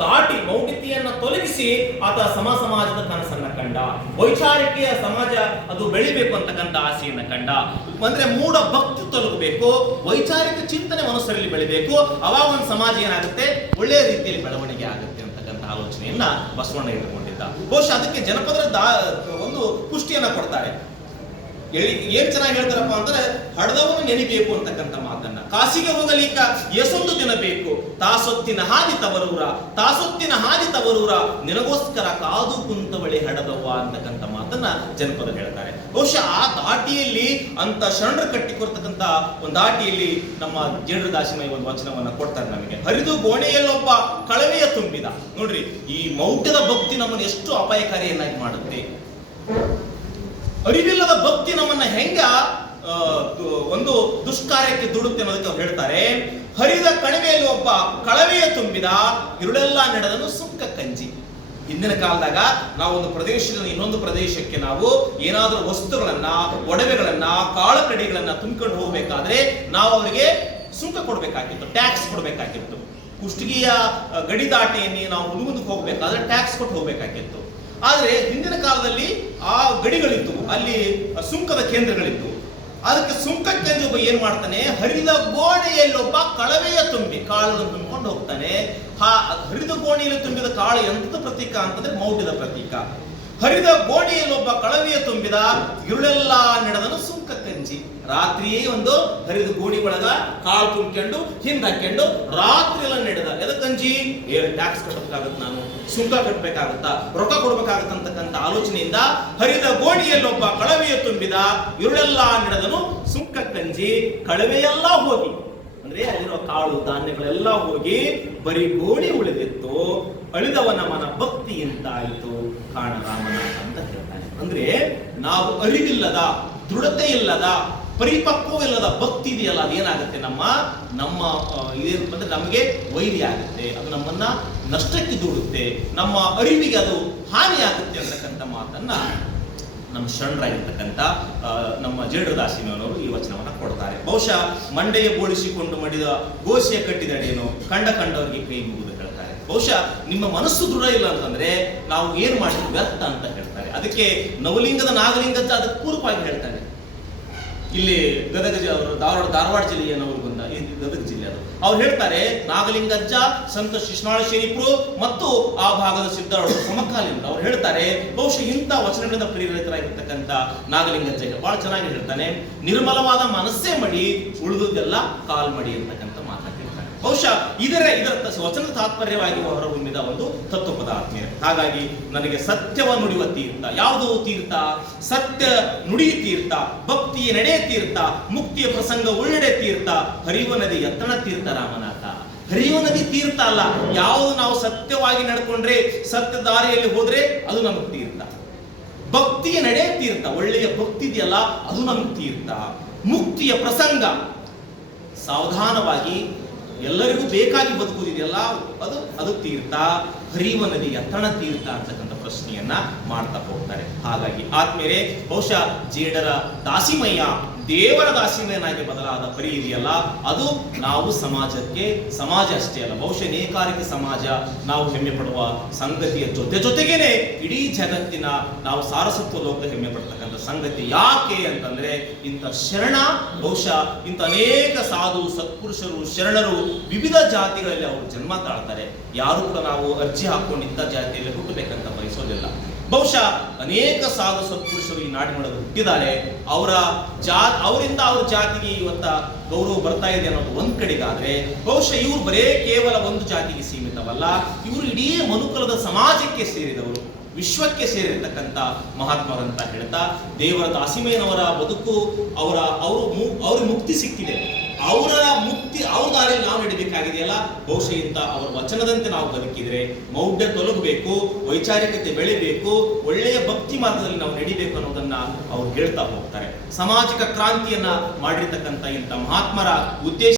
ದಾಟಿ ಮೌಢ್ಯತೆಯನ್ನ ತೊಲಗಿಸಿ ಆತ ಸಮಾಜದ ಕನಸನ್ನ ಕಂಡ. ವೈಚಾರಿಕೆಯ ಸಮಾಜ ಅದು ಬೆಳಿಬೇಕು ಅಂತಕ್ಕಂಥ ಆಸೆಯನ್ನ ಕಂಡ. ಅಂದ್ರೆ ಮೂಢ ಭಕ್ತಿ ತೊಲಗಬೇಕು, ವೈಚಾರಿಕ ಚಿಂತನೆ ಮನಸ್ಸರಲ್ಲಿ ಬೆಳಿಬೇಕು. ಅವಾಗ ಒಂದು ಸಮಾಜ ಏನಾಗುತ್ತೆ, ಒಳ್ಳೆಯ ರೀತಿಯಲ್ಲಿ ಬೆಳವಣಿಗೆ ಆಗುತ್ತೆ ಅಂತಕ್ಕಂಥ ಆಲೋಚನೆಯನ್ನ ಬಸವಣ್ಣ ಇಟ್ಟುಕೊಂಡಿದ್ದ. ಬಹುಶಃ ಅದಕ್ಕೆ ಜನಪದರ ಒಂದು ಪುಷ್ಟಿಯನ್ನ ಕೊಡ್ತಾರೆ. ಏನ್ ಚೆನ್ನಾಗಿ ಹೇಳ್ತಾರಪ್ಪ ಅಂದ್ರೆ, ಹಡದವನು ನೆನಿಬೇಕು ಅಂತಕ್ಕಂಥ ಮಾತನ್ನ. ಕಾಸಿಗೆ ಹೋಗಲಿಕ್ಕ ಎಸೊಂದು ದಿನ ಬೇಕು, ತಾಸೊತ್ತಿನ ಹಾದಿ ತವರೂರ ನಿನಗೋಸ್ಕರ ಕಾದು ಕುಂತವಳೆ ಹಡದವ್ವ ಅಂತಕ್ಕಂಥ ಮಾತನ್ನ ಜನಪದ ಹೇಳ್ತಾರೆ. ಬಹುಶಃ ಆ ದಾಟಿಯಲ್ಲಿ ಅಂತ ಶರಣರು ಕಟ್ಟಿಕೊಡ್ತಕ್ಕಂಥ ಒಂದು ದಾಟಿಯಲ್ಲಿ ನಮ್ಮ ಜೇಡ್ರ ದಾಸಿಮೈ ಒಂದು ವಚನವನ್ನ ಕೊಡ್ತಾರೆ ನಮಗೆ. ಹರಿದು ಗೋಣೆಯಲ್ಲೊಬ್ಬ ಕಳವೆಯ ತುಂಬಿದ. ನೋಡ್ರಿ, ಈ ಮೌಢ್ಯದ ಭಕ್ತಿ ನಮ್ಮನ್ನು ಎಷ್ಟು ಅಪಾಯಕಾರಿಯನ್ನಾಗಿ ಮಾಡುತ್ತೆ. ಅರಿವಿಲ್ಲದ ಭಕ್ತಿ ನಮ್ಮನ್ನ ಹೆಂಗ ಒಂದು ದುಷ್ಕಾರ್ಯಕ್ಕೆ ದುಡುತ್ತೆ ಅನ್ನೋದಕ್ಕೆ ಅವ್ರು ಹೇಳ್ತಾರೆ. ಹರಿದ ಕಣಿವೆಯಲ್ಲಿ ಒಬ್ಬ ಕಳವೆಯ ತುಂಬಿದ, ಇರುಳೆಲ್ಲ ನಡೆದನು ಸುಕ್ಕ ಕಂಜಿ. ಹಿಂದಿನ ಕಾಲದಾಗ ನಾವು ಒಂದು ಪ್ರದೇಶದಿಂದ ಇನ್ನೊಂದು ಪ್ರದೇಶಕ್ಕೆ ನಾವು ಏನಾದರೂ ವಸ್ತುಗಳನ್ನ, ಒಡವೆಗಳನ್ನ, ಕಾಳುಕಡಿಗಳನ್ನ ತುಂಬಿಕೊಂಡು ಹೋಗ್ಬೇಕಾದ್ರೆ ನಾವು ಅವರಿಗೆ ಸುಂಕ ಕೊಡ್ಬೇಕಾಗಿತ್ತು, ಟ್ಯಾಕ್ಸ್ ಕೊಡ್ಬೇಕಾಗಿತ್ತು. ಕುಷ್ಟಗಿಯ ಗಡಿ ದಾಟಿಯಲ್ಲಿ ನಾವು ಮುಂದಕ್ಕೆ ಹೋಗ್ಬೇಕಾದ್ರೆ ಟ್ಯಾಕ್ಸ್ ಕೊಟ್ಟು ಹೋಗ್ಬೇಕಾಗಿತ್ತು. ಆದ್ರೆ ಹಿಂದಿನ ಕಾಲದಲ್ಲಿ ಆ ಗಡಿಗಳಿತ್ತು, ಅಲ್ಲಿ ಸುಂಕದ ಕೇಂದ್ರಗಳಿತ್ತು. ಅದಕ್ಕೆ ಸುಂಕಕ್ಕೆ ಒಬ್ಬ ಏನ್ ಮಾಡ್ತಾನೆ, ಹರಿದ ಗೋಡೆಯಲ್ಲೊಬ್ಬ ಕಳವೆಯ ತುಂಬಿ ಕಾಳನ್ನು ತುಂಬಿಕೊಂಡು ಹೋಗ್ತಾನೆ. ಹರಿದ ಗೋಣಿಯಲ್ಲಿ ತುಂಬಿದ ಕಾಳು ಎಂತ ಪ್ರತೀಕ ಅಂತಂದ್ರೆ ಮೌಢ್ಯದ ಪ್ರತೀಕ. ಹರಿದ ಗೋಣಿಯಲ್ಲೊಬ್ಬ ಕಳವೆಯ ತುಂಬಿದ, ಇರುಳೆಲ್ಲ ನಡೆದನು ಸುಂಕ ಕಂಜಿ. ರಾತ್ರಿಯೇ ಒಂದು ಹರಿದ ಗೋಣಿ ಒಳಗ ಕಾಳು ತುಂಬಿಕೊಂಡು ಹಿಂದಾಕೊಂಡು ರಾತ್ರಿ ಎಲ್ಲ ನಡೆದ. ಎದಕ್ಕಂಜಿ, ಟ್ಯಾಕ್ಸ್ ಕಟ್ಟಬೇಕಾಗತ್ತ, ನಾನು ಸುಂಕ ಕಟ್ಟಬೇಕಾಗತ್ತಾ, ರೊಕ್ಕ ಕೊಡ್ಬೇಕಾಗತ್ತಂತಕ್ಕಂಥ ಆಲೋಚನೆಯಿಂದ ಹರಿದ ಗೋಣಿಯಲ್ಲೊಬ್ಬ ಕಳವೆಯ ತುಂಬಿದ, ಇರುಳೆಲ್ಲ ನಡೆದನು ಸುಂಕ ಕಂಜಿ. ಕಳವೆಯೆಲ್ಲ ಹೋಗಿ ಅಂದ್ರೆ ಅಲ್ಲಿರೋ ಕಾಳು ಧಾನ್ಯಗಳೆಲ್ಲ ಹೋಗಿ ಬರೀ ಗೋಣಿ ಉಳಿದಿತ್ತು. ಅಳಿದವನ ಮನ ಭಕ್ತಿಯಿಂದಾಯಿತು ಕಾಣ ರಾಮನ ಅಂತ ಹೇಳ್ತಾನೆ. ಅಂದ್ರೆ ನಾವು ಅರಿವಿಲ್ಲದ, ದೃಢತೆ ಇಲ್ಲದ, ಪರಿಪಕ್ವವಿಲ್ಲದ ಭಕ್ತಿ ಇದೆಯಲ್ಲ, ಅದೇನಾಗುತ್ತೆ, ನಮ್ಮ ಇದೇನಂದ್ರೆ ನಮಗೆ ವೈರಿ ಆಗುತ್ತೆ, ಅದು ನಮ್ಮನ್ನ ನಷ್ಟಕ್ಕೆ ದೂಡುತ್ತೆ, ನಮ್ಮ ಅರಿವಿಗೆ ಅದು ಹಾನಿ ಆಗುತ್ತೆ ಅಂತಕ್ಕಂಥ ಮಾತನ್ನ ನಮ್ಮ ಶರಣರಾಗಿರ್ತಕ್ಕಂಥ ನಮ್ಮ ಜೇಡ್ರ ದಾಸಿಮಯ್ಯನವರು ಈ ವಚನವನ್ನ ಕೊಡ್ತಾರೆ. ಬಹುಶಃ ಮಂಡೆಯ ಬೋಳಿಸಿಕೊಂಡು ಮಡಿದ ಗೋಸಿಯ ಕಟ್ಟಿದಡೇನು ಕಂಡವರಿಗೆ ಕೈ ಮುಗಿದು ಹೇಳ್ತಾರೆ. ಬಹುಶಃ ನಿಮ್ಮ ಮನಸ್ಸು ದೃಢ ಇಲ್ಲ ಅಂತಂದ್ರೆ ನಾವು ಏನ್ ಮಾಡಿದ್ವಿ ವ್ಯರ್ಥ ಅಂತ ಹೇಳ್ತಾರೆ. ಅದಕ್ಕೆ ನವಲಿಂಗದ ನಾಗಲಿಂಗಜ್ಜ ಅದಕ್ಕೆ ಪೂರ್ವವಾಗಿ ಹೇಳ್ತಾನೆ. ಇಲ್ಲಿ ಗದಗ ಅವರು ಧಾರವಾಡ ಜಿಲ್ಲೆಯವರು ಬಂದ, ಗದಗ ಜಿಲ್ಲೆ ಅದು. ಅವ್ರು ಹೇಳ್ತಾರೆ, ನಾಗಲಿಂಗಜ್ಜ, ಸಂತ ಶಿಶ್ನಾಳ ಶರೀಫರು ಮತ್ತು ಆ ಭಾಗದ ಸಿದ್ಧರು ಸಮಕಾಲೀನ. ಅವ್ರು ಹೇಳ್ತಾರೆ, ಬಹುಶಃ ಇಂಥ ವಚನಗಳಿಂದ ಪ್ರೇರಿತರಾಗಿರ್ತಕ್ಕಂಥ ನಾಗಲಿಂಗಜ್ಜ ಬಹಳ ಚೆನ್ನಾಗಿ ಹೇಳ್ತಾನೆ, ನಿರ್ಮಲವಾದ ಮನಸ್ಸೇ ಮಡಿ, ಉಳಿದುದೆಲ್ಲ ಕಾಲ್ ಮಡಿ ಅಂತಕ್ಕಂಥ ಮಾತಾಡ್ತಿರ್ತಾನೆ. ಬಹುಶಃ ಇದರ ವಚನದ ತಾತ್ಪರ್ಯವಾಗಿ ಹೊರಹೊಮ್ಮಿದ ಒಂದು ತತ್ವಪದ ಆತ್ಮೀಯ. ಹಾಗಾಗಿ ನನಗೆ ಸತ್ಯವ ನುಡಿಯುವ ತೀರ್ಥ. ಯಾವುದು ತೀರ್ಥ? ಸತ್ಯ ನುಡಿ ತೀರ್ಥ, ಭಕ್ತಿಯ ನಡೆ ತೀರ್ಥ, ಮುಕ್ತಿಯ ಪ್ರಸಂಗ ಉಳ್ಳೆಡೆ ತೀರ್ಥ, ಹರಿಯುವ ನದಿ ಎತ್ತಣ ತೀರ್ಥ ರಾಮನಾಥ. ಹರಿಯುವ ನದಿ ತೀರ್ಥ ಅಲ್ಲ, ಯಾವುದು ನಾವು ಸತ್ಯವಾಗಿ ನಡ್ಕೊಂಡ್ರೆ, ಸತ್ಯ ದಾರಿಯಲ್ಲಿ ಹೋದ್ರೆ ಅದು ನಮಗೆ ತೀರ್ಥ. ಭಕ್ತಿಯ ನಡೆ ತೀರ್ಥ, ಒಳ್ಳೆಯ ಭಕ್ತಿ ಇದೆಯಲ್ಲ ಅದು ನಮಗೆ ತೀರ್ಥ. ಮುಕ್ತಿಯ ಪ್ರಸಂಗ, ಸಾವಧಾನವಾಗಿ ಎಲ್ಲರಿಗೂ ಬೇಕಾಗಿ ಬದುಕುವುದಿದೆಯಲ್ಲ ಅದು ತೀರ್ಥ. ಹರಿಯುವ ನದಿ ಎತ್ತಣ ತೀರ್ಥ ಅಂತಕ್ಕಂಥ ಪ್ರಶ್ನೆಯನ್ನ ಮಾಡ್ತಾ ಹೋಗ್ತಾರೆ. ಹಾಗಾಗಿ ಆತ್ಮೀಯರೇ, ಬಹುಶಃ ಜೇಡರ ದಾಸಿಮಯ್ಯ ದೇವರ ದಾಸಿಮಯ್ಯನಾಗಿ ಬದಲಾದ ಪರಿ ಇದೆಯಲ್ಲ, ಅದು ನಾವು ಸಮಾಜ ಅಷ್ಟೇ ಅಲ್ಲ, ಬಹುಶಃ ನೇಕಾರಿಕ ಸಮಾಜ ನಾವು ಹೆಮ್ಮೆ ಪಡುವ ಸಂಗತಿಯ ಜೊತೆಗೇನೆ ಇಡೀ ಜಗತ್ತಿನ ನಾವು ಸಾರಸತ್ವ ಲೋಕ ಹೆಮ್ಮೆ ಪಡ್ತಕ್ಕಂಥ ಸಂಗತಿ. ಯಾಕೆ ಅಂತಂದ್ರೆ ಇಂಥ ಶರಣ, ಬಹುಶಃ ಇಂಥ ಅನೇಕ ಸಾಧು ಸತ್ಪುರುಷರು ಶರಣರು ವಿವಿಧ ಜಾತಿಗಳಲ್ಲಿ ಅವರು ಜನ್ಮ ತಾಳ್ತಾರೆ. ಯಾರು ಕೂಡ ನಾವು ಅರ್ಜಿ ಹಾಕೊಂಡು ಇಂಥ ಜಾತಿಯಲ್ಲಿ ಹುಟ್ಟಬೇಕಂತ ಬಯಸೋದಿಲ್ಲ. ಬಹುಶಃ ಅನೇಕ ಸಾಧು ಸತ್ಪುರುಷರು ಈ ನಾಡಿನೊಳಗೆ ಹುಟ್ಟಿದ್ದಾರೆ. ಅವರಿಂದ ಅವ್ರ ಜಾತಿಗೆ ಇವತ್ತ ಗೌರವ ಬರ್ತಾ ಇದೆ ಅನ್ನೋದು ಒಂದ್ ಕಡೆಗಾದ್ರೆ, ಬಹುಶಃ ಇವರು ಬರೇ ಕೇವಲ ಒಂದು ಜಾತಿಗೆ ಸೀಮಿತವಲ್ಲ, ಇವರು ಇಡೀ ಮನುಕುಲದ ಸಮಾಜಕ್ಕೆ ಸೇರಿದವರು, ವಿಶ್ವಕ್ಕೆ ಸೇರಿರ್ತಕ್ಕಂಥ ಮಹಾತ್ಮರಂತ ಹೇಳ್ತಾ, ದೇವರ ದಾಸಿಮಯ್ಯನವರ ಬದುಕು, ಅವ್ರ ಮುಕ್ತಿ ಸಿಕ್ಕಿದೆ. ಅವರ ಮುಕ್ತಿ ಅವ್ರ ದಾರಿಯಲ್ಲಿ ನಾವು ನಡಿಬೇಕಾಗಿದೆಯಲ್ಲ, ಬಹುಶಃ ಇಂಥ ಅವರ ವಚನದಂತೆ ನಾವು ಬದುಕಿದ್ರೆ ಮೌಢ್ಯ ತೊಲಗಬೇಕು, ವೈಚಾರಿಕತೆ ಬೆಳಿಬೇಕು, ಒಳ್ಳೆಯ ಭಕ್ತಿ ಮಾರ್ಗದಲ್ಲಿ ನಾವು ನಡಿಬೇಕು ಅನ್ನೋದನ್ನ ಅವ್ರು ಹೇಳ್ತಾ ಹೋಗ್ತಾರೆ. ಸಾಮಾಜಿಕ ಕ್ರಾಂತಿಯನ್ನ ಮಾಡಿರ್ತಕ್ಕಂಥ ಇಂಥ ಮಹಾತ್ಮರ ಉದ್ದೇಶ